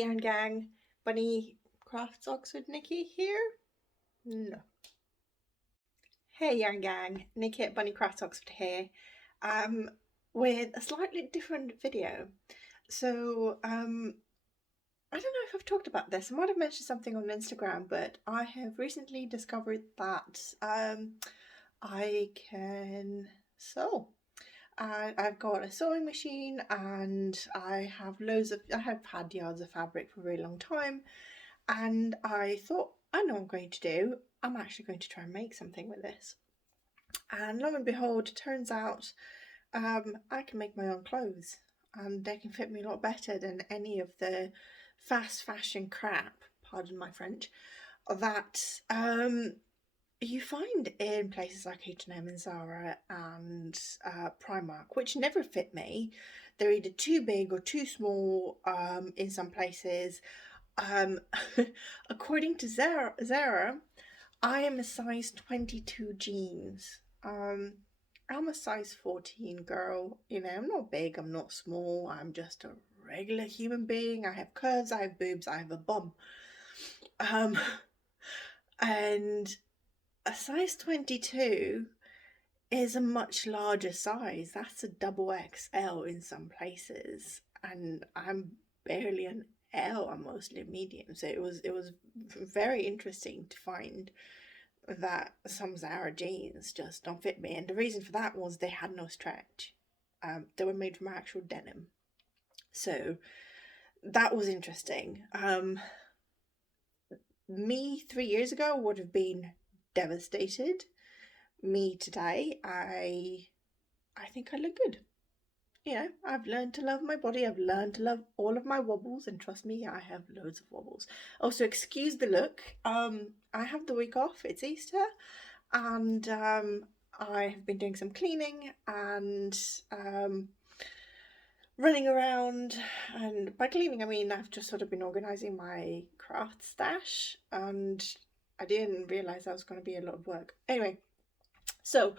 Yarn Gang, Bunny Crafts Oxford Nikki here? No. Hey Yarn Gang, Nikki at Bunny Crafts Oxford here, with a slightly different video. So, I don't know if I've talked about this. I might have mentioned something on Instagram, but I have recently discovered that I can sew. I've got a sewing machine and I have had yards of fabric for a very long time, and I thought, I know what I'm going to do. I'm actually going to try and make something with this. And lo and behold, it turns out I can make my own clothes, and they can fit me a lot better than any of the fast fashion crap, pardon my French, that you find in places like H&M and Zara and Primark, which never fit me. They're either too big or too small in some places. According to Zara, I am a size 22 jeans. I'm a size 14 girl. You know, I'm not big, I'm not small, I'm just a regular human being. I have curves, I have boobs, I have a bum. And a size 22 is a much larger size. That's a double XL in some places, and I'm barely an L. I'm mostly a medium. So it was very interesting to find that some Zara jeans just don't fit me, and the reason for that was they had no stretch. They were made from actual denim, so that was interesting. Me 3 years ago would have been devastated. Me today, I think I look good. You know, I've learned to love my body. I've learned to love all of my wobbles, and trust me, I have loads of wobbles. Also, excuse the look. I have the week off. It's Easter, and I have been doing some cleaning and running around. And by cleaning, I mean I've just sort of been organising my craft stash, and I didn't realise that was going to be a lot of work. Anyway, so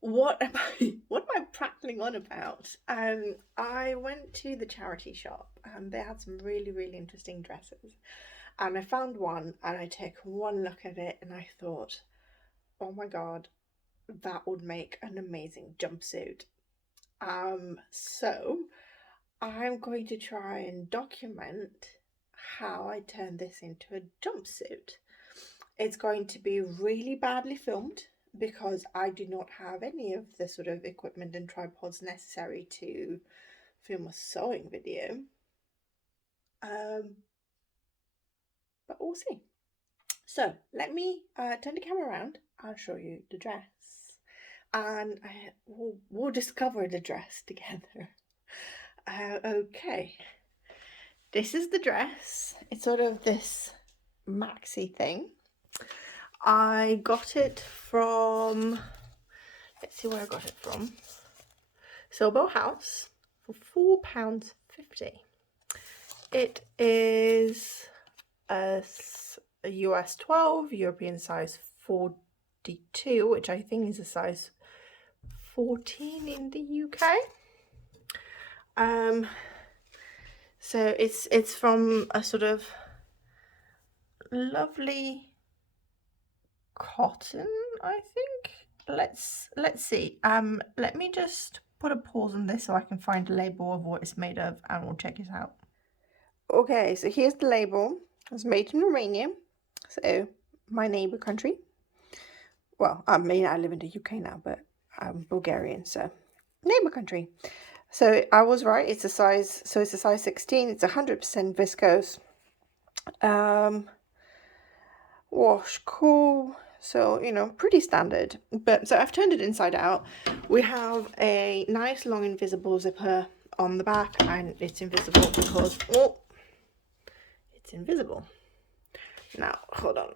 what am I prattling on about? I went to the charity shop and they had some really, really interesting dresses, and I found one and I took one look at it and I thought, oh my god, that would make an amazing jumpsuit. So I'm going to try and document how I turn this into a jumpsuit. It's going to be really badly filmed because I do not have any of the sort of equipment and tripods necessary to film a sewing video. But we'll see. So let me turn the camera around. I'll show you the dress, and we'll discover the dress together. Okay, this is the dress. It's sort of this maxi thing. I got it from, let's see where I got it from, Sobo House for £4.50. It is a US 12, European size 42, which I think is a size 14 in the UK. So it's from a sort of lovely cotton, I think. Let's see. Let me just put a pause on this so I can find a label of what it's made of, and we'll check it out. Okay, so here's the label. It's made in Romania, so my neighbor country. Well, I mean, I live in the UK now, but I'm Bulgarian, so neighbor country. So I was right. It's a size 16. It's 100% viscose. Wash cool. So, you know, pretty standard. But so I've turned it inside out. We have a nice long invisible zipper on the back, and it's invisible because, oh, it's invisible. Now, hold on.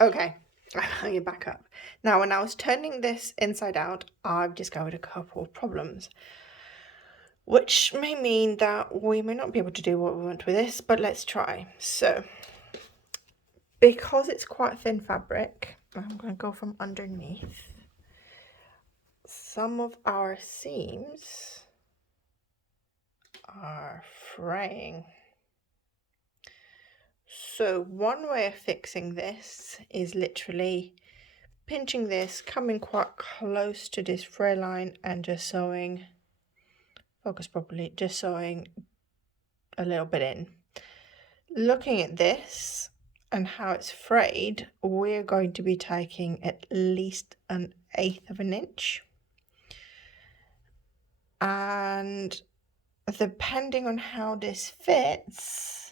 Okay, I'll hang it back up. Now, when I was turning this inside out, I've discovered a couple of problems, which may mean that we may not be able to do what we want with this, but let's try. So, because it's quite thin fabric, I'm going to go from underneath. Some of our seams are fraying. So one way of fixing this is literally pinching this, coming quite close to this fray line and just sewing, focus properly, just sewing a little bit in. Looking at this and how it's frayed, we're going to be taking at least 1/8 of an inch. And depending on how this fits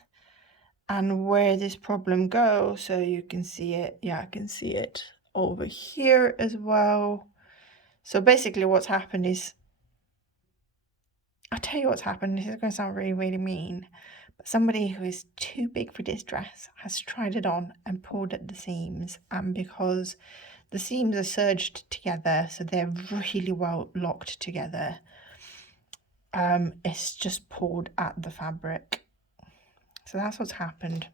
and where this problem goes, so you can see it, yeah, I can see it over here as well. So basically what's happened is, I'll tell you what's happened, this is going to sound really, really mean, but somebody who is too big for this dress has tried it on and pulled at the seams, and because the seams are serged together, so they're really well locked together, it's just pulled at the fabric. So that's what's happened.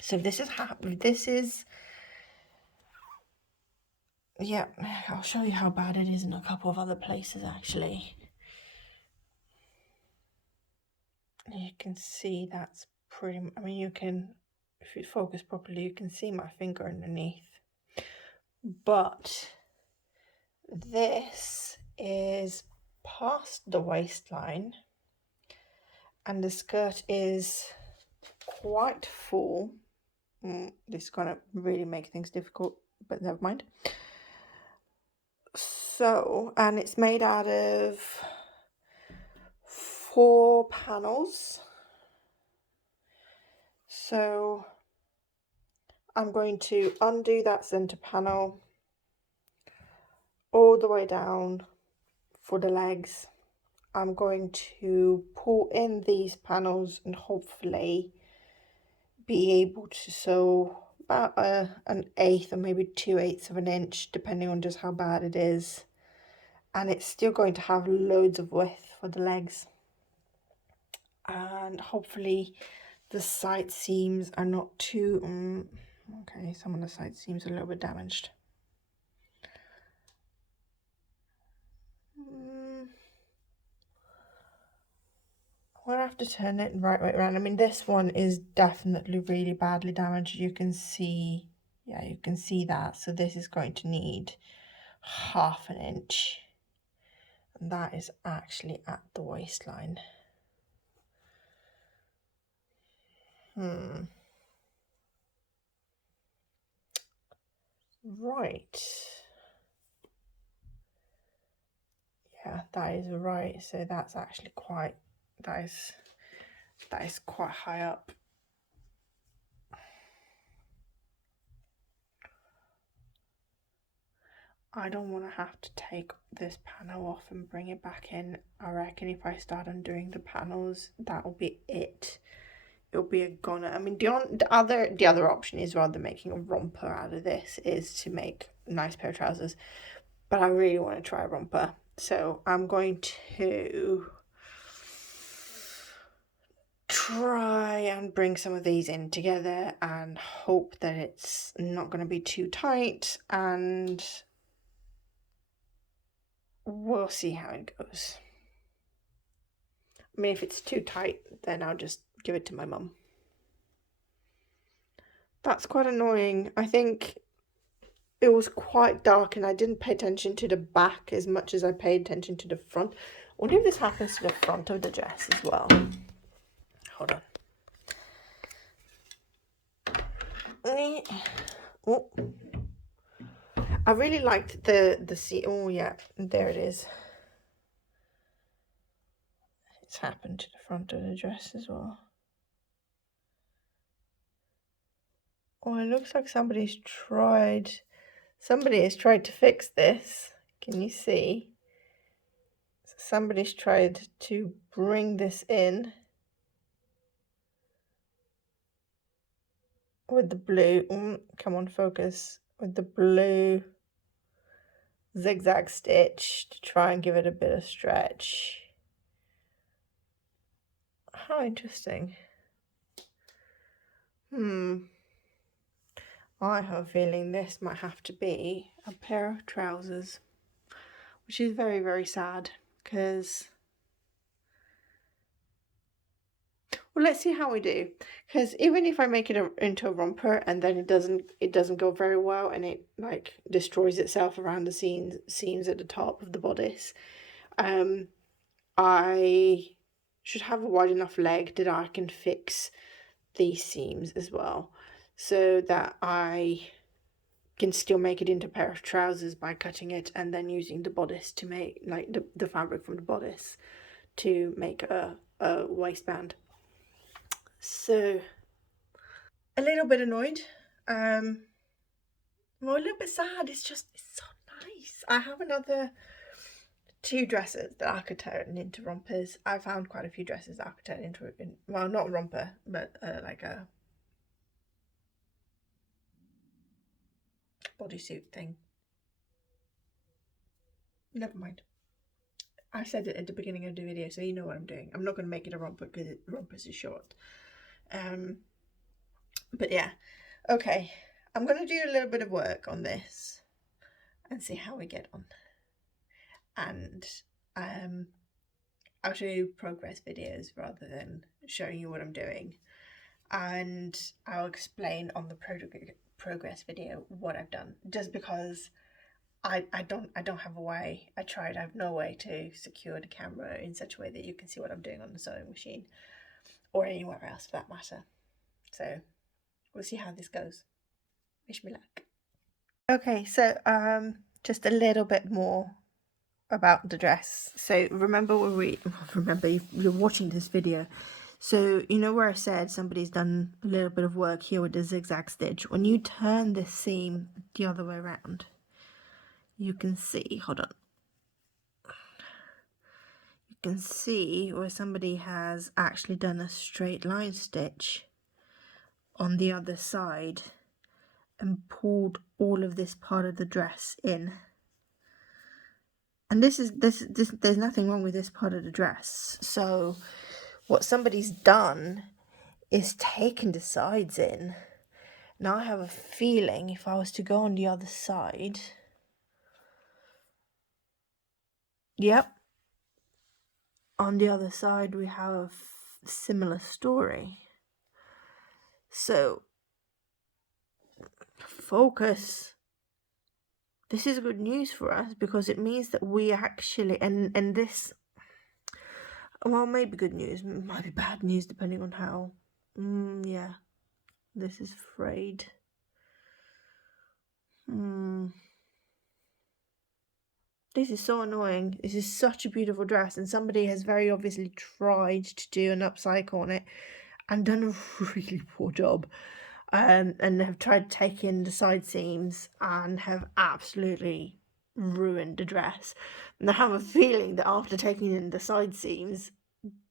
So this is yeah, I'll show you how bad it is in a couple of other places actually. You can see that's pretty, I mean, you can, if you focus properly, you can see my finger underneath. But this is past the waistline and the skirt is quite full. This is gonna really make things difficult, but never mind. So, and it's made out of 4 panels. So I'm going to undo that center panel all the way down for the legs. I'm going to pull in these panels and hopefully be able to sew about 1/8 or maybe 2/8 of an inch, depending on just how bad it is. And it's still going to have loads of width for the legs. And hopefully the side seams are not too, okay, some of the side seams are a little bit damaged. I'm gonna have to turn it right way around. I mean, this one is definitely really badly damaged. You can see, yeah, you can see that. So this is going to need 1/2 an inch. And that is actually at the waistline. Right. Yeah, that is right. So that's actually quite, that is quite high up. I don't want to have to take this panel off and bring it back in. I reckon if I start undoing the panels, that'll be it. It'll be a goner. I mean, the other option is, rather than making a romper out of this, is to make a nice pair of trousers. But I really want to try a romper. So I'm going to try and bring some of these in together and hope that it's not going to be too tight, and we'll see how it goes. I mean, if it's too tight, then I'll just give it to my mum. That's quite annoying. I think it was quite dark and I didn't pay attention to the back as much as I paid attention to the front. I wonder if this happens to the front of the dress as well. Hold on. Oh. I really liked the seam. Oh yeah, there it is. It's happened to the front of the dress as well. Oh, it looks like somebody has tried to fix this. Can you see? Somebody's tried to bring this in with the blue. Come on, focus. With the blue zigzag stitch to try and give it a bit of stretch. How interesting. I have a feeling this might have to be a pair of trousers, which is very, very sad, because Well, let's see how we do, because even if I make it into a romper and then it doesn't go very well and it like destroys itself around the seams at the top of the bodice, I should have a wide enough leg that I can fix these seams as well, so that I can still make it into a pair of trousers by cutting it and then using the bodice to make, like, the fabric from the bodice to make a waistband. So a little bit annoyed, well, a little bit sad. It's so nice. I have another 2 dresses that I could turn into rompers. I found quite a few dresses that I could turn into, well, not a romper, but like a bodysuit thing. Never mind. I said it at the beginning of the video, so you know what I'm doing. I'm not going to make it a romper because rompers is short. But yeah, okay. I'm going to do a little bit of work on this and see how we get on. And I'll show you progress videos rather than showing you what I'm doing. And I'll explain on the progress video what I've done, just because I don't have a way. I have no way to secure the camera in such a way that you can see what I'm doing on the sewing machine or anywhere else for that matter. So we'll see how this goes. Wish me luck. Okay, so just a little bit more about the dress. So remember you're watching this video, so you know where I said somebody's done a little bit of work here with the zigzag stitch. When you turn this seam the other way around, you can see, hold on, you can see where somebody has actually done a straight line stitch on the other side and pulled all of this part of the dress in. And this there's nothing wrong with this part of the dress. So what somebody's done is taken the sides in. Now I have a feeling if I was to go on the other side, yep, on the other side we have a similar story. So focus. This is good news for us because it means that we actually, and this, well, maybe good news, might be bad news depending on how, yeah, this is frayed. This is so annoying. This is such a beautiful dress, and somebody has very obviously tried to do an upcycle on it and done a really poor job. And have tried to take in the side seams and have absolutely ruined the dress. And I have a feeling that after taking in the side seams,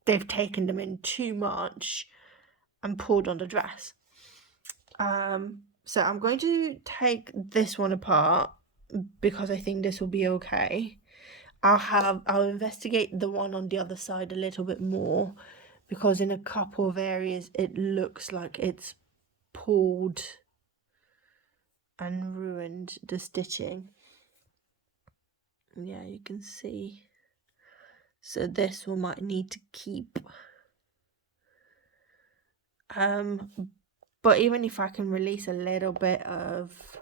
they've taken them in too much and pulled on the dress. So I'm going to take this one apart because I think this will be okay. I'll investigate the one on the other side a little bit more, because in a couple of areas it looks like it's pulled and ruined the stitching. Yeah, you can see. So this one might need to keep. But even if I can release a little bit of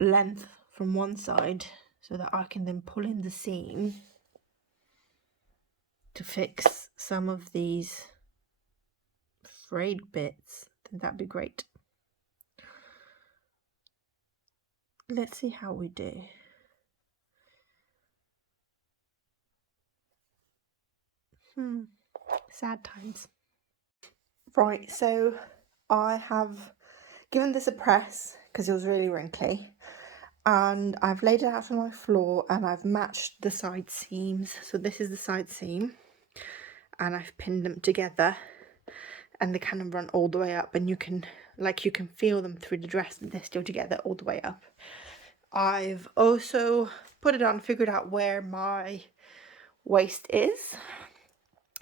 length from one side so that I can then pull in the seam to fix some of these frayed bits, then that'd be great. Let's see how we do. Sad times. Right, so I have given this a press because it was really wrinkly, and I've laid it out on my floor and I've matched the side seams. So this is the side seam and I've pinned them together, and they kind of run all the way up, and you can feel them through the dress that they're still together all the way up. I've also put it on, figured out where my waist is.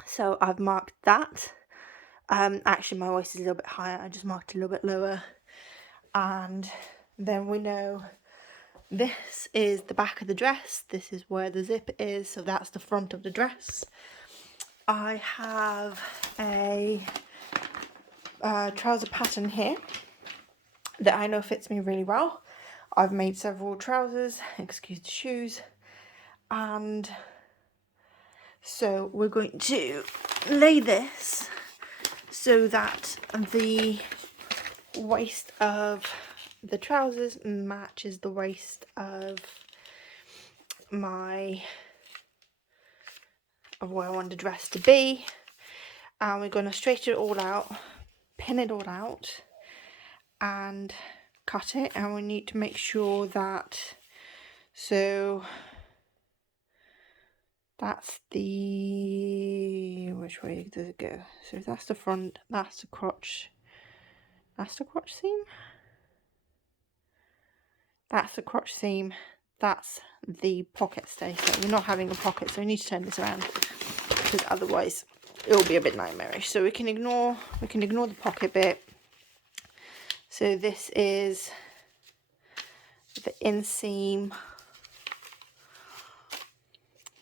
So I've marked that. Actually my waist is a little bit higher, I just marked it a little bit lower. And then we know this is the back of the dress, this is where the zip is, so that's the front of the dress. I have a trouser pattern here that I know fits me really well. I've made several trousers, excuse the shoes, and so we're going to lay this so that the waist of the trousers matches the waist of where I want the dress to be, and we're going to straighten it all out, pin it all out, and cut it. And we need to make sure that, so that's the, which way does it go? So that's the front, that's the crotch seam, that's the crotch seam, that's the pocket stay. So we're not having a pocket, so we need to turn this around because otherwise it will be a bit nightmarish. So we can ignore the pocket bit. So this is the inseam.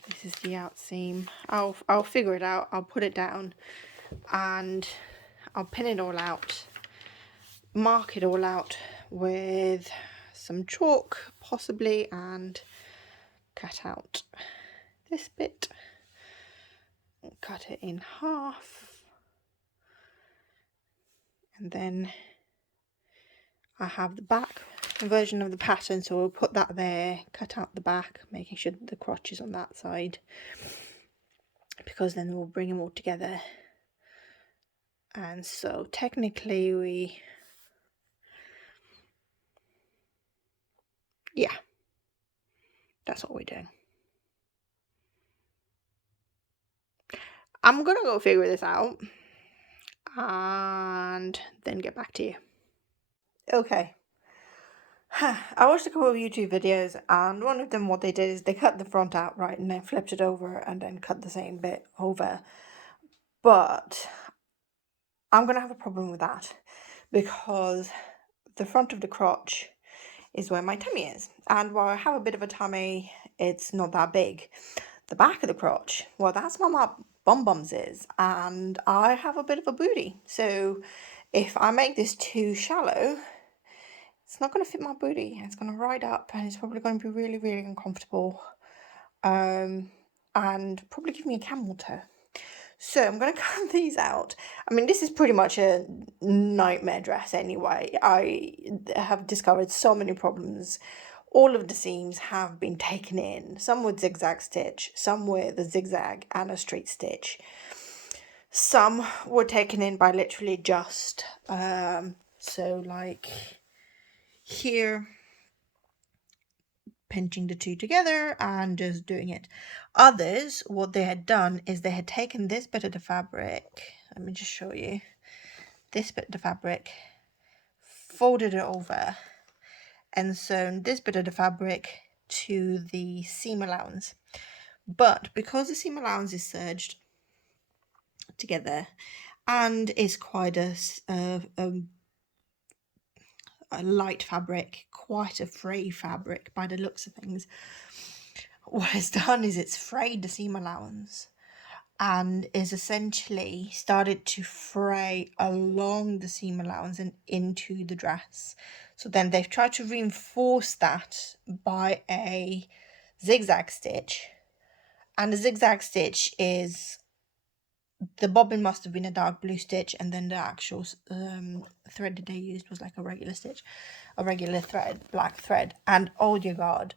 This is the outseam. I'll figure it out. I'll put it down and I'll pin it all out, mark it all out with some chalk possibly, and cut out this bit, cut it in half, and then I have the back version of the pattern, so we'll put that there, cut out the back, making sure that the crotch is on that side, because then we'll bring them all together. And so technically yeah, that's what we're doing. I'm gonna go figure this out and then get back to you. Okay. I watched a couple of YouTube videos, and one of them, what they did is they cut the front out, right, and then flipped it over and then cut the same bit over. But I'm going to have a problem with that because the front of the crotch is where my tummy is. And while I have a bit of a tummy, it's not that big. The back of the crotch, well, that's where my bum-bums is, and I have a bit of a booty. So if I make this too shallow, it's not going to fit my booty. It's going to ride up and it's probably going to be really, really uncomfortable, and probably give me a camel toe. So I'm going to cut these out. I mean, this is pretty much a nightmare dress anyway. I have discovered so many problems. All of the seams have been taken in, some with zigzag stitch, some with a zigzag and a straight stitch. Some were taken in by literally just, so like here, pinching the two together and just doing it. Others, what they had done is they had taken this bit of the fabric, let me just show you, this bit of the fabric, folded it over and sewn this bit of the fabric to the seam allowance. But because the seam allowance is serged together and is quite a light fabric, quite a fray fabric by the looks of things, what it's done is it's frayed the seam allowance and is essentially started to fray along the seam allowance and into the dress. So then they've tried to reinforce that by a zigzag stitch, and the zigzag stitch is, the bobbin must have been a dark blue stitch, and then the actual thread that they used was like a regular stitch, a regular thread, black thread. And oh dear God,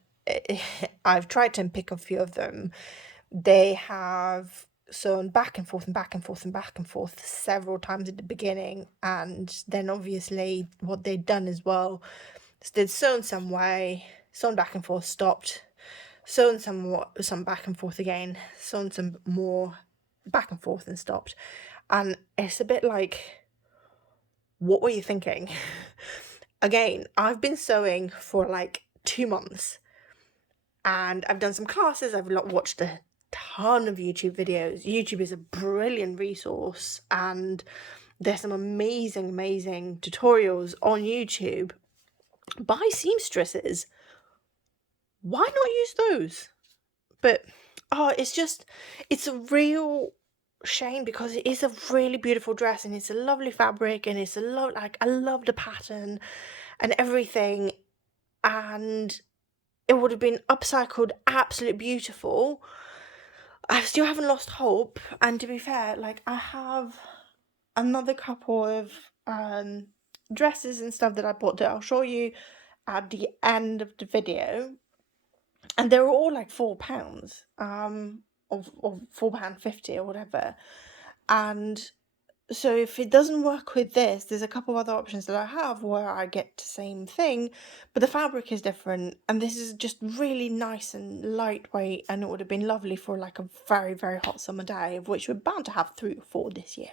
I've tried to pick a few of them. They have sewn back and forth and back and forth and back and forth several times at the beginning, and then obviously what they'd done as well is they'd sewn some way, sewn back and forth, stopped, sewn some more, some back and forth again, sewn some more back and forth and stopped. And it's a bit like, what were you thinking? Again, I've been sewing for like 2 months and I've done some classes, I've watched a ton of YouTube videos. YouTube is a brilliant resource and there's some amazing tutorials on YouTube by seamstresses. Why not use those? But it's a real shame because it is a really beautiful dress and it's a lovely fabric and it's a like I love the pattern and everything, and it would have been upcycled absolutely beautiful. I still haven't lost hope, and to be fair, like I have another couple of dresses and stuff that I bought that I'll show you at the end of the video, and they were all like £4, or £4.50 or whatever. And so if it doesn't work with this, there's a couple other options that I have where I get the same thing, but the fabric is different, and this is just really nice and lightweight, and it would have been lovely for like a very, very hot summer day, of which we're bound to have 3 or 4 this year.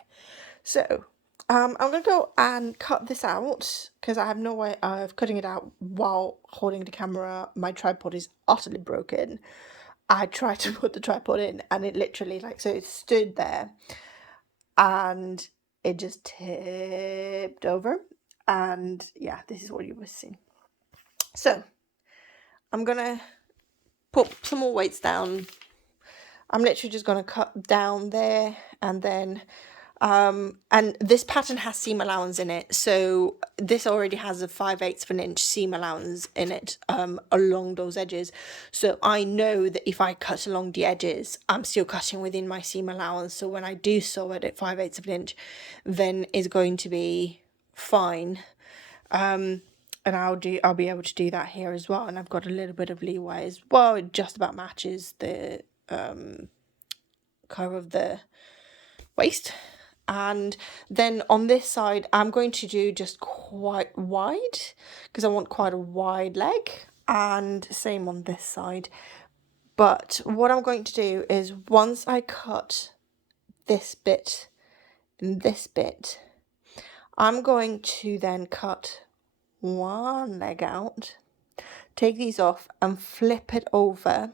So I'm gonna go and cut this out because I have no way of cutting it out while holding the camera. My tripod is utterly broken. I tried to put the tripod in and it literally, like, so it stood there and it just tipped over, and yeah, this is what you were seeing. So I'm gonna put some more weights down. I'm literally just gonna cut down there, and then and this pattern has seam allowance in it, so this already has a 5/8 of an inch seam allowance in it along those edges, so I know that if I cut along the edges I'm still cutting within my seam allowance, so when I do sew it at 5/8 of an inch then it's going to be fine. And I'll be able to do that here as well, and I've got a little bit of leeway as well. It just about matches the curve of the waist. And then on this side I'm going to do just quite wide because I want quite a wide leg, and same on this side. But what I'm going to do is once I cut this bit and this bit, I'm going to then cut one leg out, take these off and flip it over,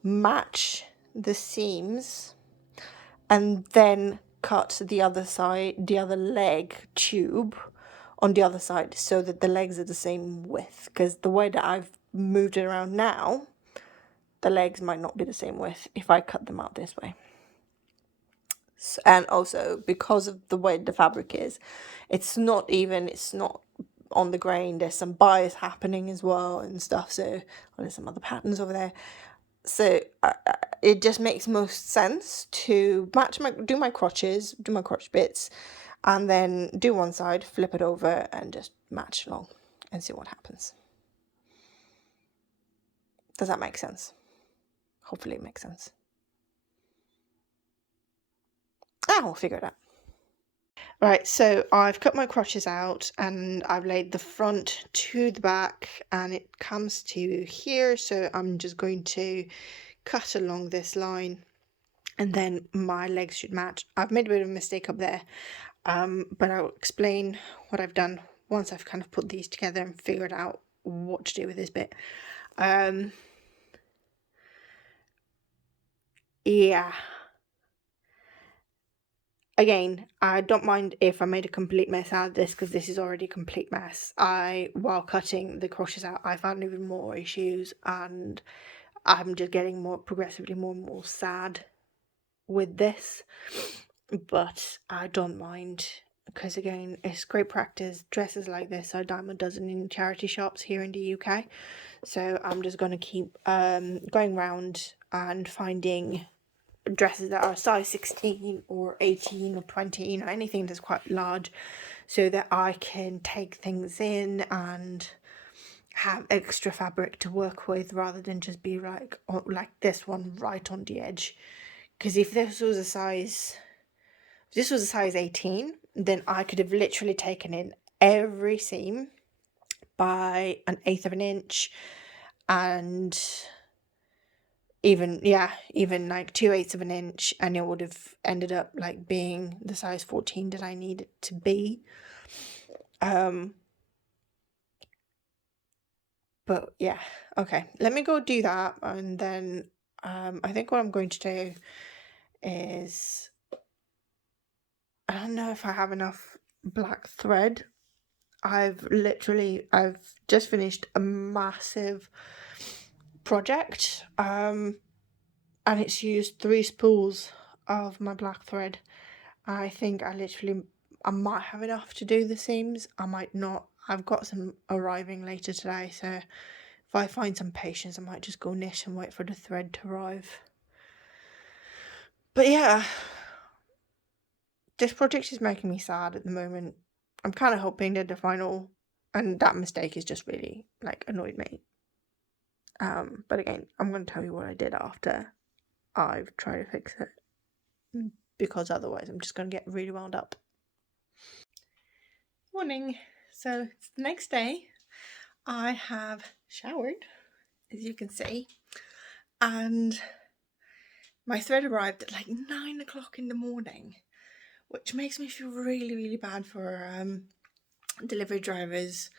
match the seams, and then cut the other side, the other leg tube on the other side, so that the legs are the same width, because the way that I've moved it around now, the legs might not be the same width if I cut them out this way. And also because of the way the fabric is, it's not on the grain, there's some bias happening as well and stuff, so there's some other patterns over there. So it just makes most sense to do my crotch bits, and then do one side, flip it over and just match along and see what happens. Does that make sense? Hopefully it makes sense. We'll figure it out. Right, so I've cut my crotches out and I've laid the front to the back and it comes to here, so I'm just going to cut along this line and then my legs should match. I've made a bit of a mistake up there, but I'll explain what I've done once I've kind of put these together and figured out what to do with this bit. Yeah. Again, I don't mind if I made a complete mess out of this, because this is already a complete mess. While cutting the crotches out, I found even more issues, and I'm just getting progressively more and more sad with this. But I don't mind, because again, it's great practice. Dresses like this are a dime a dozen in charity shops here in the UK. So I'm just going to keep going around and finding dresses that are size 16 or 18 or 20, anything that's quite large, so that I can take things in and have extra fabric to work with, rather than just be like this one right on the edge. Because if this was a size 18, then I could have literally taken in every seam by 1/8 of an inch, and even like 2/8 of an inch, and it would have ended up like being the size 14 that I need it to be. But yeah, okay, let me go do that, and then I think what I'm going to do is, I don't know if I have enough black thread. I've just finished a massive project, and it's used 3 spools of my black thread. I think I might have enough to do the seams. I might not. I've got some arriving later today, so if I find some patience, I might just go knit and wait for the thread to arrive. But yeah, this project is making me sad at the moment. I'm kind of hoping that the final, and that mistake has just really like annoyed me. But again, I'm going to tell you what I did after I've tried to fix it, because otherwise I'm just going to get really wound up. Morning. So it's the next day. I have showered, as you can see, and my thread arrived at like 9 o'clock in the morning, which makes me feel really, really bad for delivery drivers,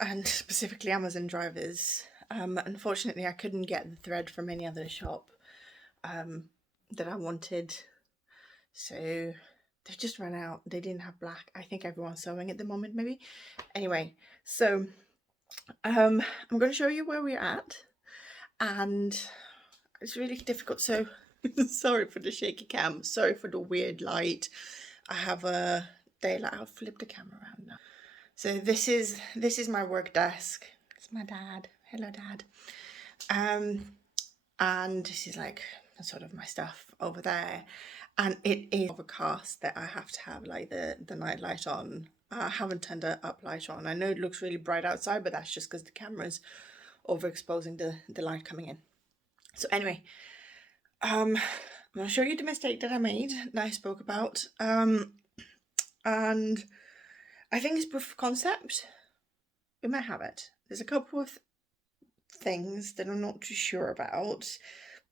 and specifically Amazon drivers. Unfortunately, I couldn't get the thread from any other shop that I wanted, so they just ran out. They didn't have black. I think everyone's sewing at the moment, maybe. Anyway, so I'm going to show you where we're at, and it's really difficult. So sorry for the shaky cam. Sorry for the weird light. I have a daylight. I'll flip the camera around now. So this is my work desk. It's my dad. Hello, Dad. And this is like sort of my stuff over there. And it is overcast that I have to have like the night light on. I haven't turned the up light on. I know it looks really bright outside, but that's just because the camera's overexposing the light coming in. So anyway, I'm going to show you the mistake that I made, that I spoke about. And I think it's proof of concept. We might have it. There's a couple of things that I'm not too sure about,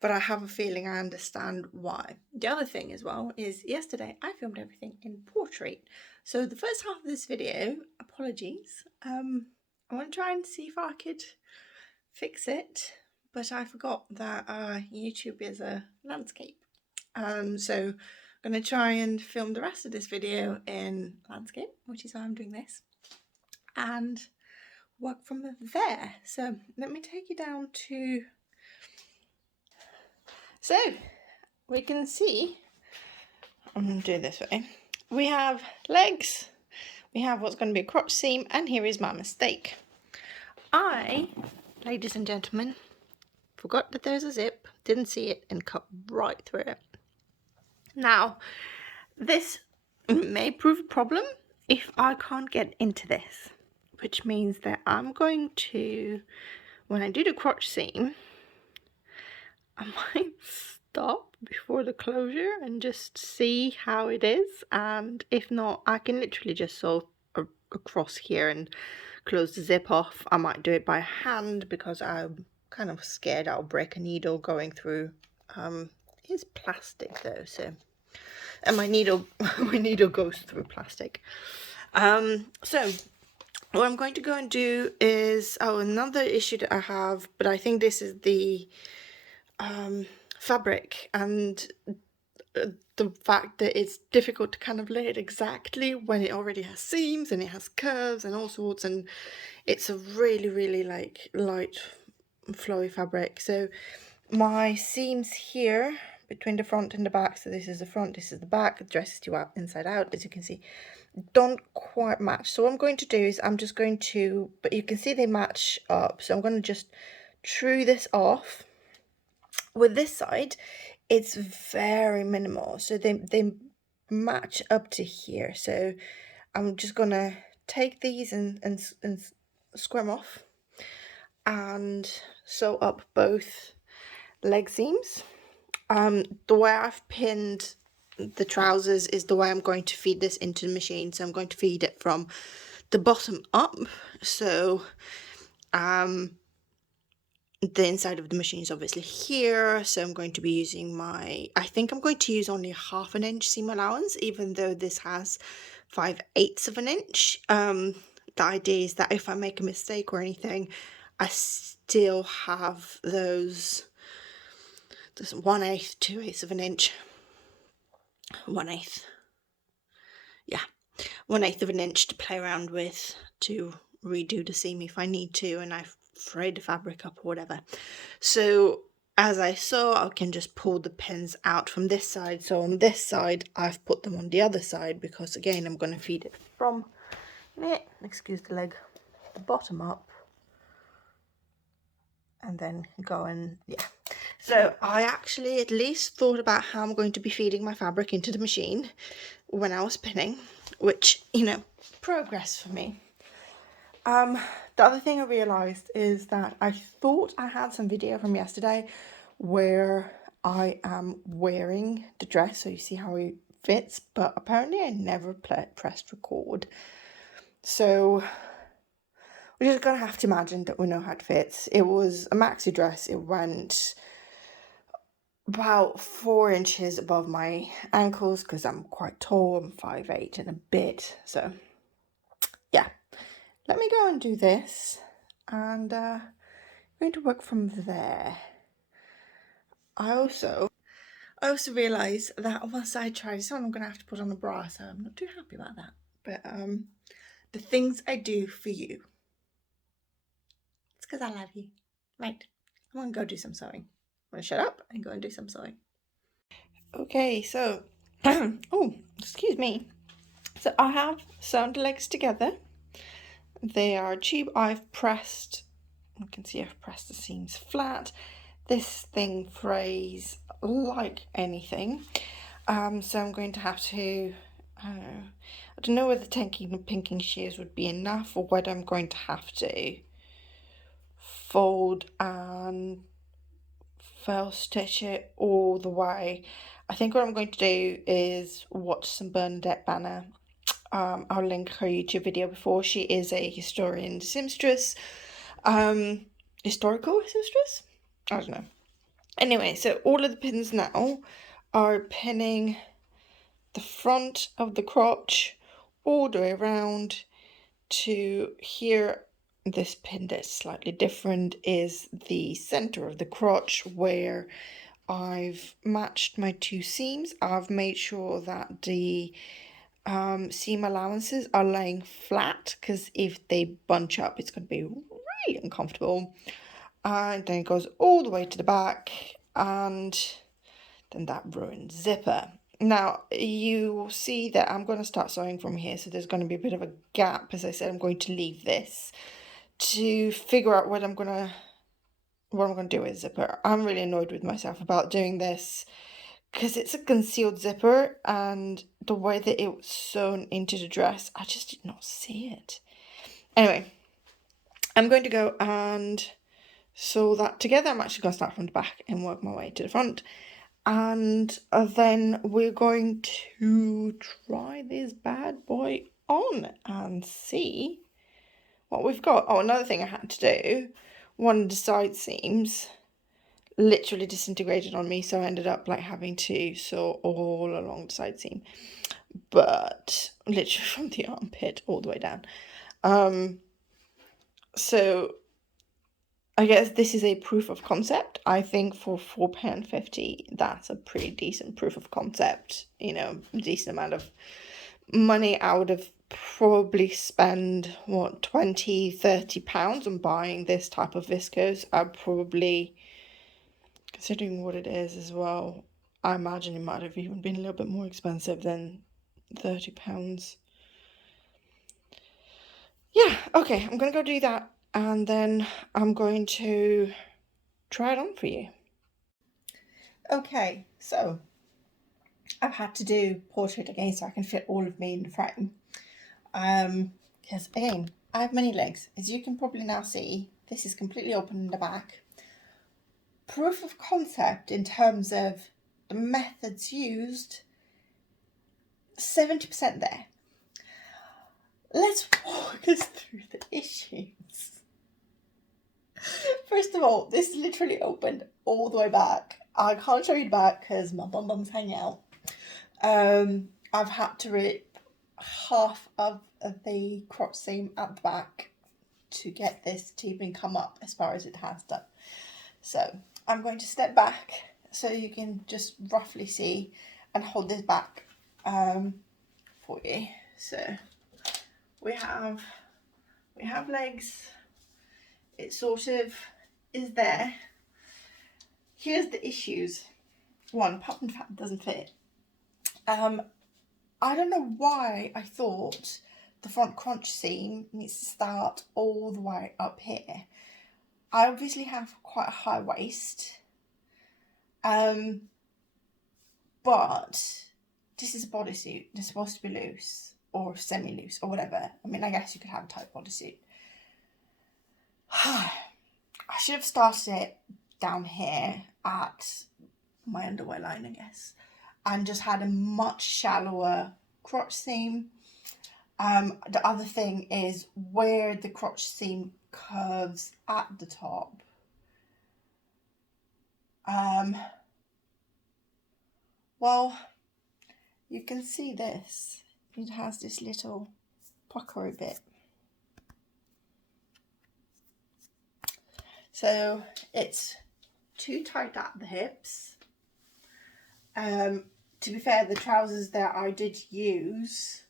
but I have a feeling I understand why. The other thing as well is yesterday I filmed everything in portrait. So the first half of this video, apologies, I want to try and see if I could fix it, but I forgot that YouTube is a landscape. So I'm going to try and film the rest of this video in landscape, which is why I'm doing this, and work from there. So let me take you down to, so we can see, I'm going to do it this way. We have legs, we have what's going to be a crotch seam, and here is my mistake. I, ladies and gentlemen, forgot that there's a zip, didn't see it, and cut right through it. Now, this may prove a problem if I can't get into this, which means that I'm going to, when I do the crotch seam, I might stop before the closure and just see how it is, and if not, I can literally just sew across here and close the zip off. I might do it by hand because I'm kind of scared I'll break a needle going through. It's plastic though, so, and my needle goes through plastic. So what I'm going to go and do is, another issue that I have, but I think this is the fabric and the fact that it's difficult to kind of lay it exactly when it already has seams and it has curves and all sorts, and it's a really, really like light flowy fabric. So my seams here between the front and the back, so this is the front, this is the back, it dresses you out inside out, as you can see, don't quite match. So what I'm going to do is I'm just going to, but you can see they match up, so I'm going to just true this off. With this side, it's very minimal, so they match up to here. So I'm just gonna take these and square them off and sew up both leg seams. The way I've pinned the trousers is the way I'm going to feed this into the machine. So I'm going to feed it from the bottom up. So the inside of the machine is obviously here, so I'm going to be using I think I'm going to use only 1/2 inch seam allowance, even though this has 5/8 of an inch. The idea is that if I make a mistake or anything, I still have those 1/8, 2/8 of an inch, 1/8, yeah, 1/8 of an inch to play around with to redo the seam if I need to, and I've frayed the fabric up or whatever. So as I sew, I can just pull the pins out from this side. So on this side, I've put them on the other side because again, I'm going to feed it from, excuse the leg, the bottom up, and then go and, yeah. So I actually at least thought about how I'm going to be feeding my fabric into the machine when I was spinning, which, you know, progress for me. The other thing I realised is that I thought I had some video from yesterday where I am wearing the dress, so you see how it fits, but apparently I never pressed record. So we're just going to have to imagine that we know how it fits. It was a maxi dress. It went about 4 inches above my ankles because I'm quite tall. I'm 5'8" and a bit. So yeah, let me go and do this, and I'm going to work from there. I also realised that once I try this on, I'm going to have to put on a bra, so I'm not too happy about that. But the things I do for you, it's because I love you. Right, I'm going to go do some sewing. I'm going to shut up and go and do some sewing. Okay, so, oh, excuse me. So I have sewn the legs together. They are cheap. I've pressed, you can see I've pressed the seams flat. This thing frays like anything. So I'm going to have to, I don't know whether taking and pinking shears would be enough or whether I'm going to have to fold and fell stitch it all the way. I think what I'm going to do is watch some Bernadette Banner. I'll link her YouTube video before. She is a historian seamstress, historical seamstress? I don't know. Anyway, so all of the pins now are pinning the front of the crotch all the way around to here. This pin that's slightly different is the center of the crotch where I've matched my two seams. I've made sure that the seam allowances are laying flat because if they bunch up, it's going to be really uncomfortable. And then it goes all the way to the back, and then that ruined zipper. Now you will see that I'm going to start sewing from here, so there's going to be a bit of a gap. As I said, I'm going to leave this to figure out what I'm going to do with zipper. I'm really annoyed with myself about doing this because it's a concealed zipper, and the way that it was sewn into the dress, I just did not see it. Anyway, I'm going to go and sew that together. I'm actually going to start from the back and work my way to the front. And then we're going to try this bad boy on and see what we've got. Oh, another thing I had to do, one of the side seams literally disintegrated on me, so I ended up like having to sew all along the side seam, but literally from the armpit all the way down. So I guess this is a proof of concept. I think for £4.50, that's a pretty decent proof of concept. You know, decent amount of money. I would have probably spend, what, £20-30 on buying this type of viscose. I'd probably, considering what it is as well, I imagine it might have even been a little bit more expensive than £30. Yeah, okay, I'm going to go do that. And then I'm going to try it on for you. Okay, so I've had to do portrait again so I can fit all of me in the frame. Because again, I have many legs. As you can probably now see, this is completely open in the back. Proof of concept in terms of the methods used, 70% there. Let's walk us through the issues. First of all, this literally opened all the way back. I can't show you the back because my bum bums hang out. I've had to rip half of the crotch seam at the back to get this to even come up as far as it has done. So I'm going to step back so you can just roughly see and hold this back for you. So we have legs. It sort of is there. here's the issues. One, pattern doesn't fit. I don't know why I thought the front crotch seam needs to start all the way up here. I obviously have quite a high waist, but this is a bodysuit. It's supposed to be loose or semi-loose or whatever. I mean, I guess you could have a tight bodysuit. I should have started it down here at my underwear line, I guess, and just had a much shallower crotch seam. The other thing is where the crotch seam curves at the top. Well, you can see this. It has this little puckery bit. So it's too tight at the hips. To be fair, the trousers that I did use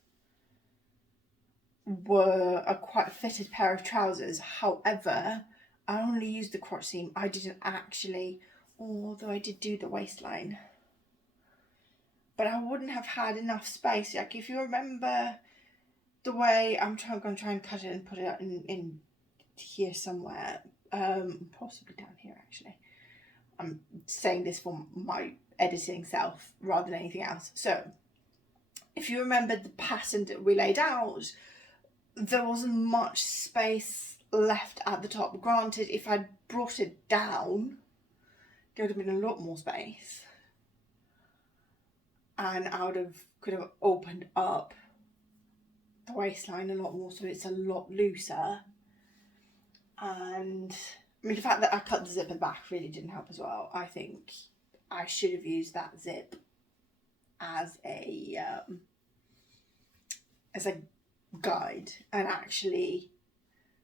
were a quite fitted pair of trousers. However, I only used the crotch seam. I didn't actually, although I did do the waistline. But I wouldn't have had enough space. Like if you remember the way I'm going to try and cut it and put it in here somewhere. Possibly down here actually. I'm saying this for my editing self rather than anything else. So if you remember the pattern that we laid out, there wasn't much space left at the top. Granted, if I'd brought it down, there would have been a lot more space. And I could have opened up the waistline a lot more so it's a lot looser. And I mean, the fact that I cut the zip at the back really didn't help as well. I think I should have used that zip as a guide and actually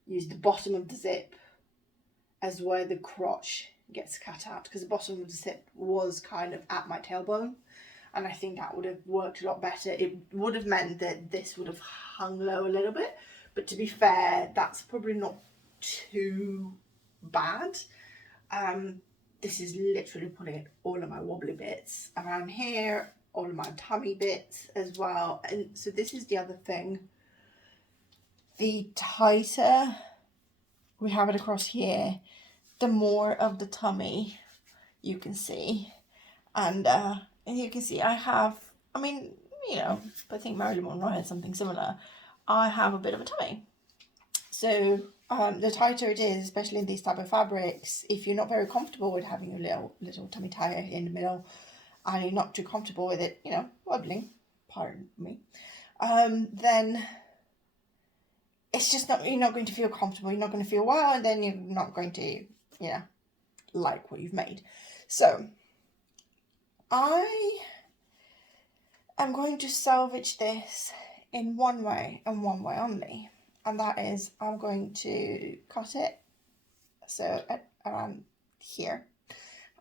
used the bottom of the zip as where the crotch gets cut out, because the bottom of the zip was kind of at my tailbone, and I think that would have worked a lot better. It would have meant that this would have hung low a little bit, but to be fair, that's probably not too bad. This is literally putting all of my wobbly bits around here, all of my tummy bits as well. And so this is the other thing. The tighter we have it across here, the more of the tummy you can see. And you can see I have, I mean, you know, I think Marilyn Monroe had something similar. I have a bit of a tummy. So the tighter it is, especially in these type of fabrics, if you're not very comfortable with having a little tummy tire in the middle, and you're not too comfortable with it, you know, wobbling, pardon me, then it's just not, you're not going to feel comfortable, you're not going to feel well, and then you're not going to, you know, like what you've made. So I am going to salvage this in one way and one way only. And that is, I'm going to cut it, so around here.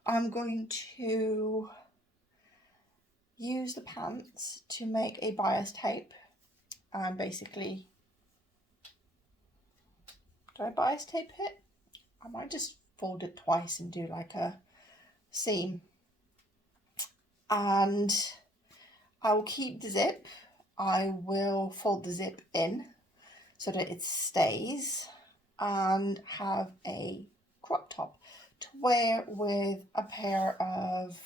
I'm going to use the pants to make a bias tape. And basically, do I bias tape it? I might just fold it twice and do like a seam. And I will keep the zip. I will fold the zip in so that it stays, and have a crop top to wear with a pair of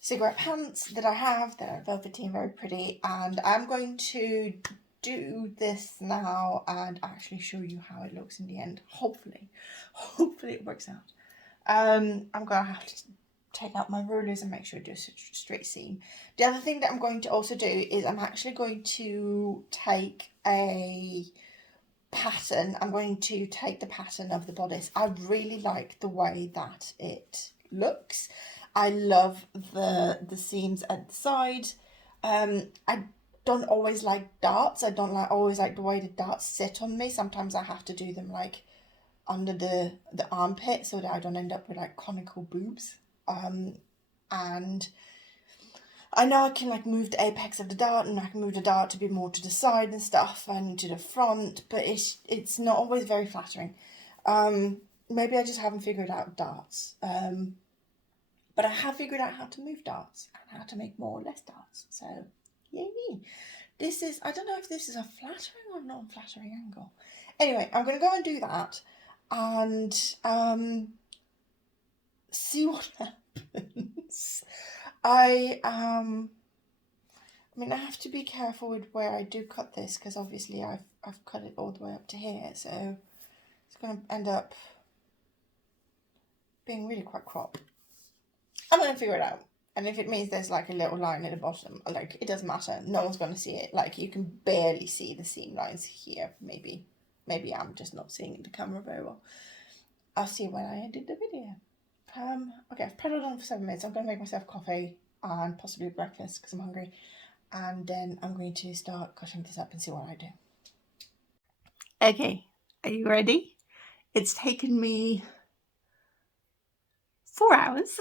cigarette pants that I have that are velvety and very pretty. And I'm going to do this now and actually show you how it looks in the end. Hopefully it works out. I'm gonna have to take out my rulers and make sure I do a straight seam. The other thing that I'm going to also do is I'm actually going to take a pattern. I'm going to take the pattern of the bodice. I really like the way that it looks. I love the seams at the side. I don't always like darts. I don't always like the way the darts sit on me. Sometimes I have to do them like under the armpit so that I don't end up with like conical boobs. And I know I can like move the apex of the dart, and I can move the dart to be more to the side and stuff and to the front, but it's not always very flattering. maybe I just haven't figured out darts. But I have figured out how to move darts and how to make more or less darts. So, yay me. This is, I don't know if this is a flattering or non-flattering angle. Anyway, I'm going to go and do that and see what happens. I mean, I have to be careful with where I do cut this because obviously I've cut it all the way up to here. So it's going to end up being really quite cropped. I'm going to figure it out. And if it means there's like a little line at the bottom, like, it doesn't matter. No one's going to see it. Like, you can barely see the seam lines here. Maybe I'm just not seeing the camera very well. I'll see when I edit the video. Okay, I've prattled on for 7 minutes. I'm going to make myself coffee and possibly breakfast because I'm hungry. And then I'm going to start cutting this up and see what I do. Okay, are you ready? It's taken me 4 hours,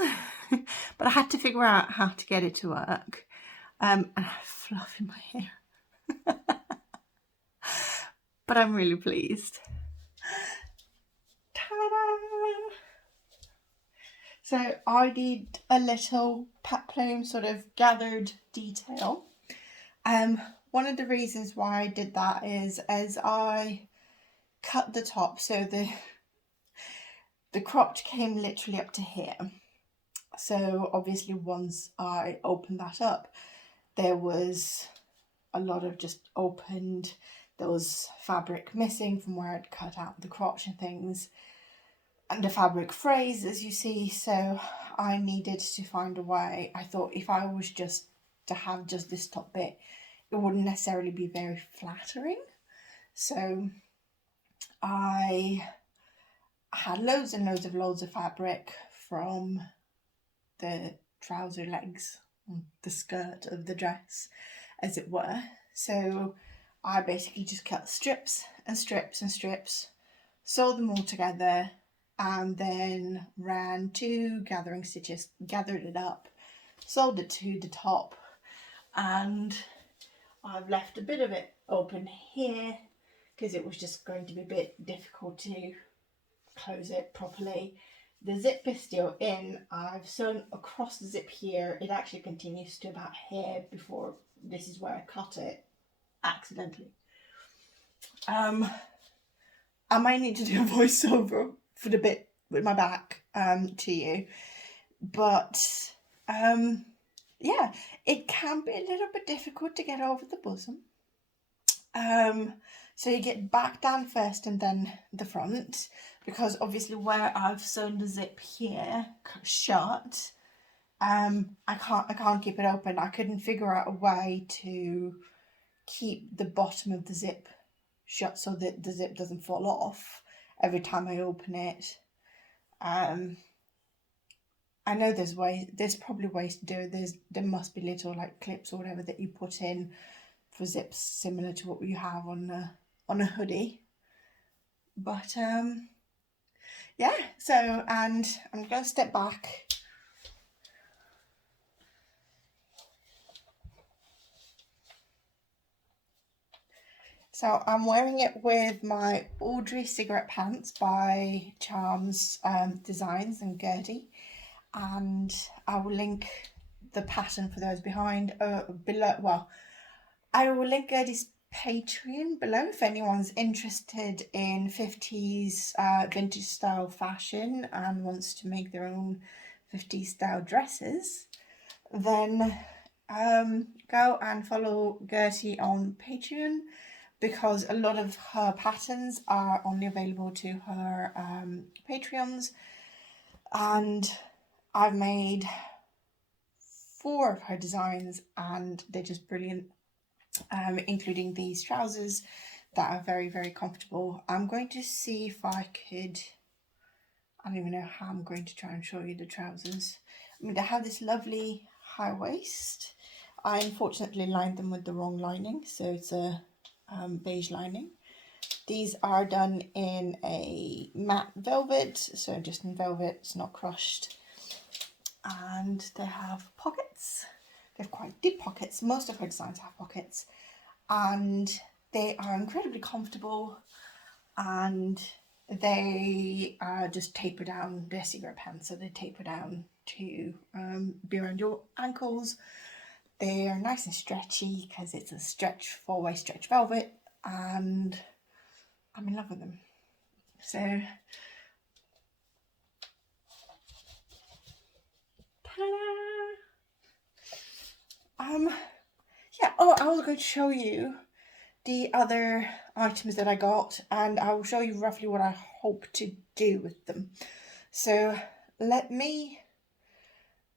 but I had to figure out how to get it to work. And I have fluff in my hair. But I'm really pleased. Ta-da! So I did a little peplum sort of gathered detail. One of the reasons why I did that is as I cut the top, so the crotch came literally up to here. So obviously once I opened that up, there was a lot of just opened, there was fabric missing from where I'd cut out the crotch and things. And the fabric frays, as you see, so I needed to find a way. I thought if I was just to have just this top bit, it wouldn't necessarily be very flattering. So I had loads and loads of fabric from the trouser legs, the skirt of the dress, as it were. So I basically just cut strips and strips and strips, sewed them all together, and then ran 2 gathering stitches, gathered it up, sewed it to the top, and I've left a bit of it open here because it was just going to be a bit difficult to close it properly. The zip is still in. I've sewn across the zip here. It actually continues to about here before this is where I cut it accidentally. I might need to do a voiceover for the bit with my back to you, but yeah, it can be a little bit difficult to get over the bosom. So you get back down first and then the front, because obviously where I've sewn the zip here shut, I can't keep it open. I couldn't figure out a way to keep the bottom of the zip shut so that the zip doesn't fall off every time I open it. I know there's probably ways to do it. There must be little like clips or whatever that you put in for zips similar to what you have on a hoodie. But yeah, so, and I'm going to step back. So I'm wearing it with my Audrey cigarette pants by Charms Designs and Gertie, and I will link the pattern for those behind below. Well, I will link Gertie's Patreon below if anyone's interested in 50s vintage style fashion and wants to make their own 50s style dresses. Then go and follow Gertie on Patreon, because a lot of her patterns are only available to her Patreons, and I've made 4 of her designs and they're just brilliant, including these trousers that are very, very comfortable. I'm going to see if I don't even know how I'm going to try and show you the trousers. I mean, they have this lovely high waist. I unfortunately lined them with the wrong lining, so it's a beige lining. These are done in a matte velvet, so just in velvet, it's not crushed. And they have pockets. They have quite deep pockets. Most of her designs have pockets, and they are incredibly comfortable, and They just taper down, they're cigarette pants, so they taper down to be around your ankles. They are nice and stretchy because it's a stretch, 4-way stretch velvet, and I'm in love with them. So, ta-da! Yeah, oh, I was going to show you the other items that I got, and I will show you roughly what I hope to do with them. So let me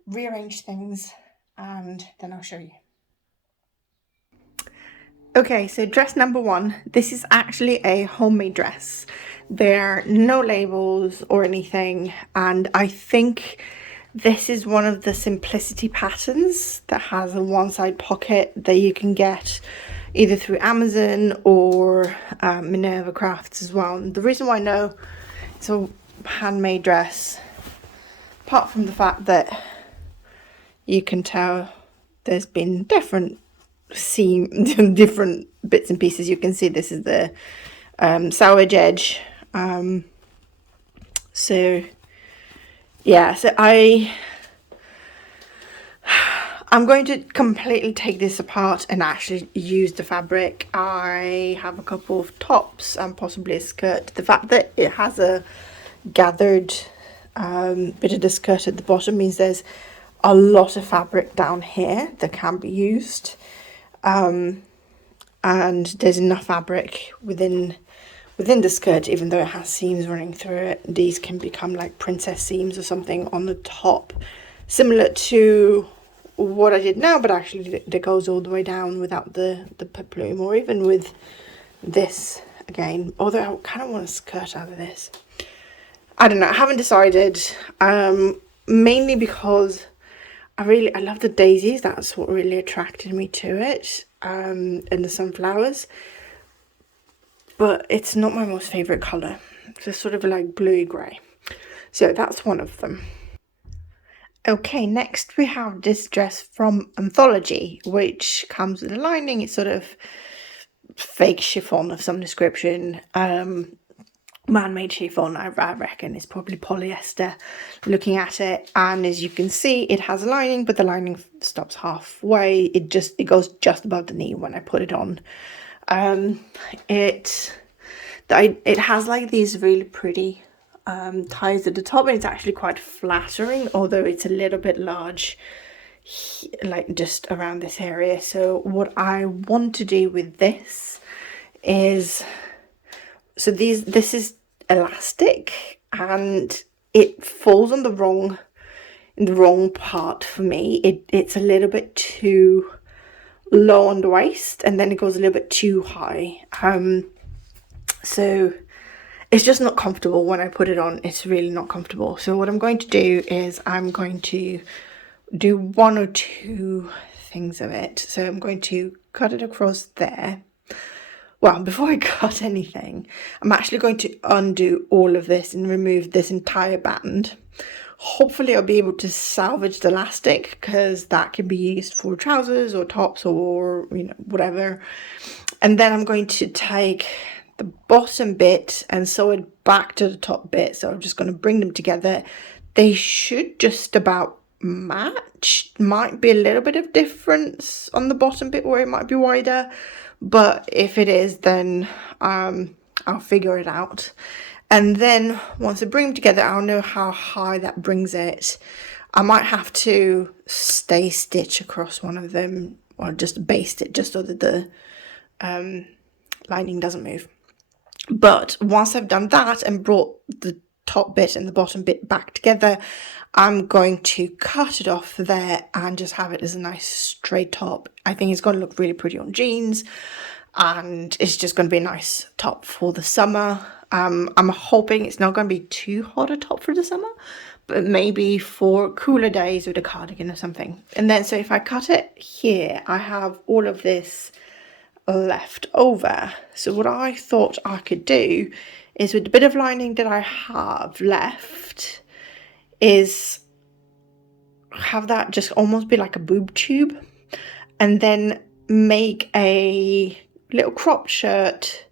rearrange things and then I'll show you. Okay, so dress number 1. This is actually a homemade dress. There are no labels or anything, and I think this is one of the Simplicity patterns that has a one-side pocket that you can get either through Amazon or Minerva Crafts as well. And the reason why I know it's a handmade dress, apart from the fact that you can tell there's been different different bits and pieces. You can see this is the salvage edge. So yeah, so I'm going to completely take this apart and actually use the fabric. I have a couple of tops and possibly a skirt. The fact that it has a gathered bit of the skirt at the bottom means there's a lot of fabric down here that can be used. And there's enough fabric within the skirt, even though it has seams running through it. These can become like princess seams or something on the top, similar to what I did now, but actually that goes all the way down without the peplum, or even with this again, although I kind of want a skirt out of this. I don't know, I haven't decided, mainly because I love the daisies. That's what really attracted me to it, and the sunflowers, but it's not my most favorite color. It's sort of like bluey grey, so that's one of them. Okay, next we have this dress from Anthology, which comes with a lining. It's sort of fake chiffon of some description, man-made chiffon. I reckon it's probably polyester looking at it, and as you can see it has a lining, but the lining stops halfway. It goes just above the knee when I put it on. It has like these really pretty ties at the top, and it's actually quite flattering, although it's a little bit large, like just around this area. So what I want to do with this is, so this is elastic, and it falls on the wrong part for me. It's a little bit too low on the waist, and then it goes a little bit too high. So it's just not comfortable when I put it on. It's really not comfortable. So what I'm going to do is I'm going to do 1 or 2 things of it. So I'm going to cut it across there. Well, before I cut anything, I'm actually going to undo all of this and remove this entire band. Hopefully I'll be able to salvage the elastic, because that can be used for trousers or tops or, you know, whatever. And then I'm going to take the bottom bit and sew it back to the top bit. So I'm just going to bring them together. They should just about match. Might be a little bit of difference on the bottom bit where it might be wider, but if it is, then I'll figure it out. And then once I bring them together, I'll know how high that brings it. I might have to stay stitch across one of them, or just baste it just so that the lining doesn't move. But once I've done that and brought the top bit and the bottom bit back together, I'm going to cut it off there and just have it as a nice straight top. I think it's going to look really pretty on jeans, and it's just going to be a nice top for the summer. I'm hoping it's not going to be too hot a top for the summer, but maybe for cooler days with a cardigan or something. And then, so if I cut it here, I have all of this left over. So what I thought I could do is, with the bit of lining that I have left, is have that just almost be like a boob tube, and then make a little crop shirt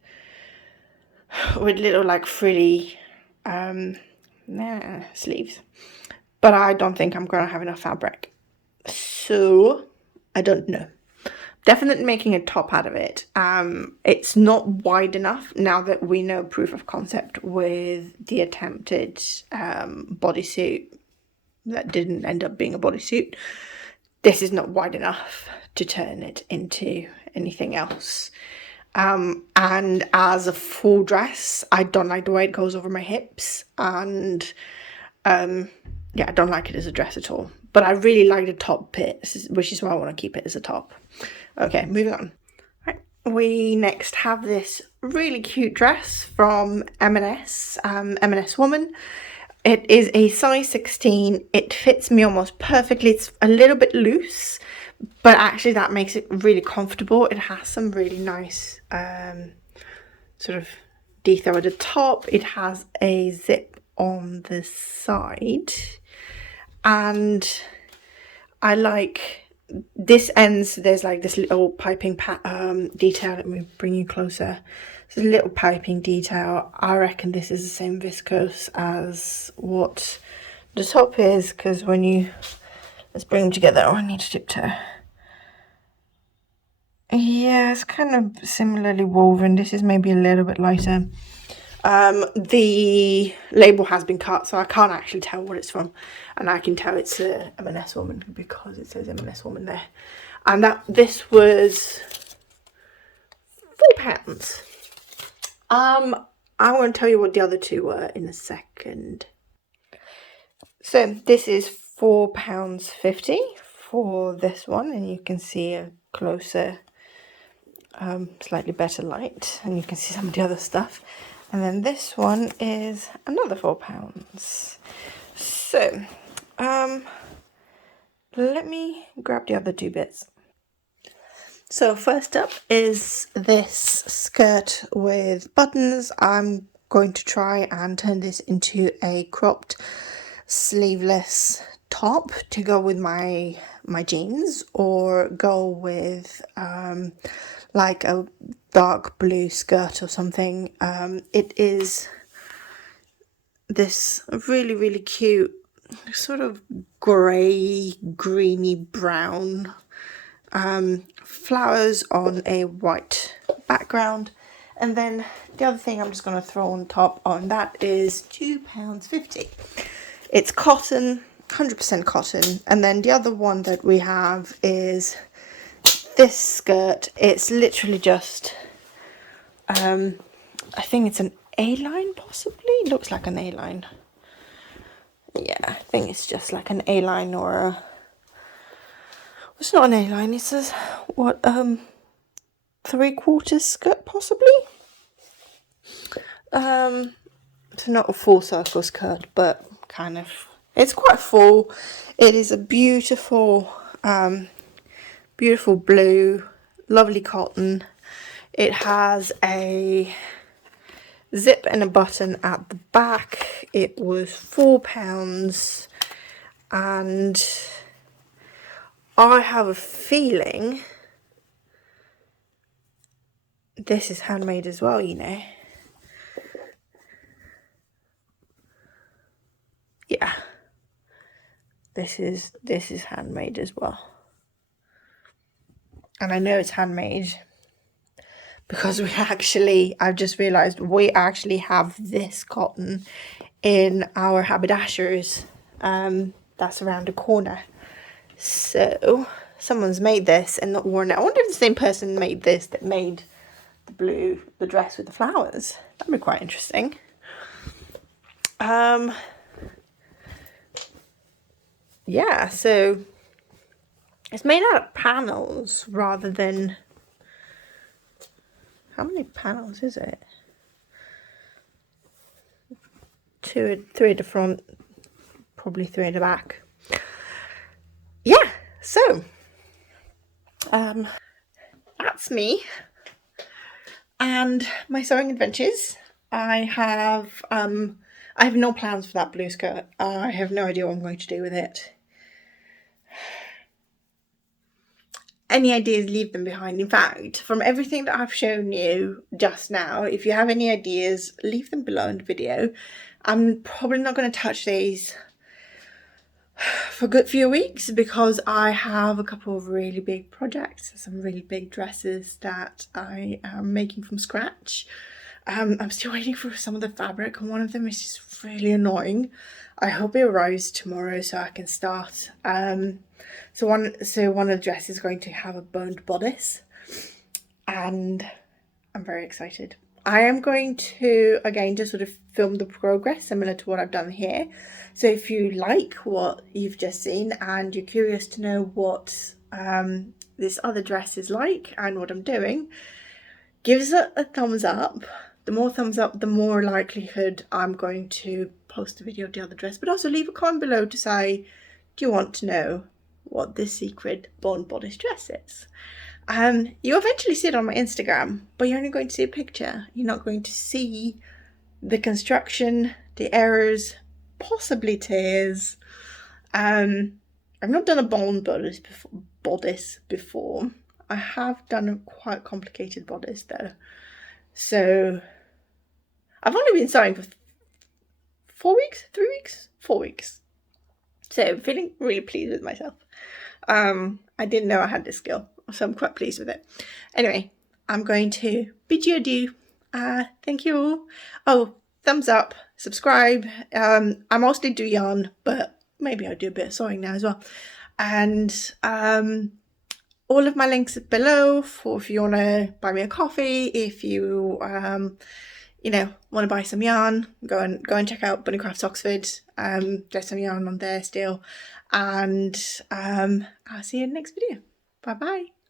with little like frilly sleeves, but I don't think I'm gonna have enough fabric, so I don't know. Definitely making a top out of it. It's not wide enough now that we know proof of concept with the attempted bodysuit that didn't end up being a bodysuit. This is not wide enough to turn it into anything else. And as a full dress, I don't like the way it goes over my hips, and yeah, I don't like it as a dress at all. But I really like the top bit, which is why I want to keep it as a top. Okay, moving on. Right, we next have this really cute dress from M&S, M&S Woman. It is a size 16. It fits me almost perfectly. It's a little bit loose, but actually that makes it really comfortable. It has some really nice sort of detail at the top. It has a zip on the side, and I like this ends, there's like this little piping detail. Let me bring you closer. There's a little piping detail. I reckon this is the same viscose as what the top is, because when you, let's bring them together. Oh, I need to tiptoe. Yeah, it's kind of similarly woven. This is maybe a little bit lighter. The label has been cut, so I can't actually tell what it's from, and I can tell it's a M&S Woman because it says M&S Woman there. And that this was £4. I'm going to tell you what the other two were in a second. So this is £4.50 for this one, and you can see a closer, slightly better light, and you can see some of the other stuff. And then this one is another £4. So, let me grab the other two bits. So first up is this skirt with buttons. I'm going to try and turn this into a cropped sleeveless top to go with my jeans, or go with like a dark blue skirt or something. It is this really cute sort of grey, greeny brown flowers on a white background. And then the other thing I'm just going to throw on top on that is £2.50. It's cotton, 100% cotton. And then the other one that we have is this skirt. It's literally just I think it's an A-line, possibly. It looks like an A-line. Yeah, I think it's just like an A-line, or a, it's not an A-line, it says what, 3/4 skirt possibly. It's not a full circle skirt, but kind of, it's quite full. It is a beautiful beautiful blue, lovely cotton. It has a zip and a button at the back. It was £4, and I have a feeling this is handmade as well, you know. Yeah, this is handmade as well, and I know it's handmade because I've just realised we actually have this cotton in our haberdashers that's around the corner. So someone's made this and not worn it. I wonder if the same person made this that made the dress with the flowers. That'd be quite interesting. Yeah, so it's made out of panels rather than, how many panels is it? 3 at the front, probably 3 at the back. Yeah, so that's me and my sewing adventures. I have no plans for that blue skirt. I have no idea what I'm going to do with it. any ideas, leave them behind. In fact, from everything that I've shown you just now, if you have any ideas, leave them below in the video. I'm probably not going to touch these for a good few weeks because I have a couple of really big projects, some really big dresses that I am making from scratch. I'm still waiting for some of the fabric on one of them. It's just really annoying. I hope it arrives tomorrow so I can start. So one of the dresses is going to have a burned bodice, and I'm very excited. I am going to again just sort of film the progress similar to what I've done here. So if you like what you've just seen and you're curious to know what this other dress is like and what I'm doing, give us a thumbs up. The more thumbs up, the more likelihood I'm going to post a video of the other dress. But also leave a comment below to say, do you want to know what this secret bond bodice dress is? You'll eventually see it on my Instagram, but you're only going to see a picture. You're not going to see the construction, the errors, possibly tears. I've not done a bond bodice before. I have done a quite complicated bodice though. So I've only been sewing for 4 weeks, 3 weeks, 4 weeks. So I'm feeling really pleased with myself. I didn't know I had this skill, so I'm quite pleased with it. Anyway, I'm going to bid you adieu. Thank you all. Oh, thumbs up, subscribe. I mostly do yarn, but maybe I'll do a bit of sewing now as well. And all of my links are below for if you want to buy me a coffee, if you want to buy some yarn, go and check out Bunny Crafts Oxford. There's some yarn on there still. And I'll see you in the next video. Bye bye.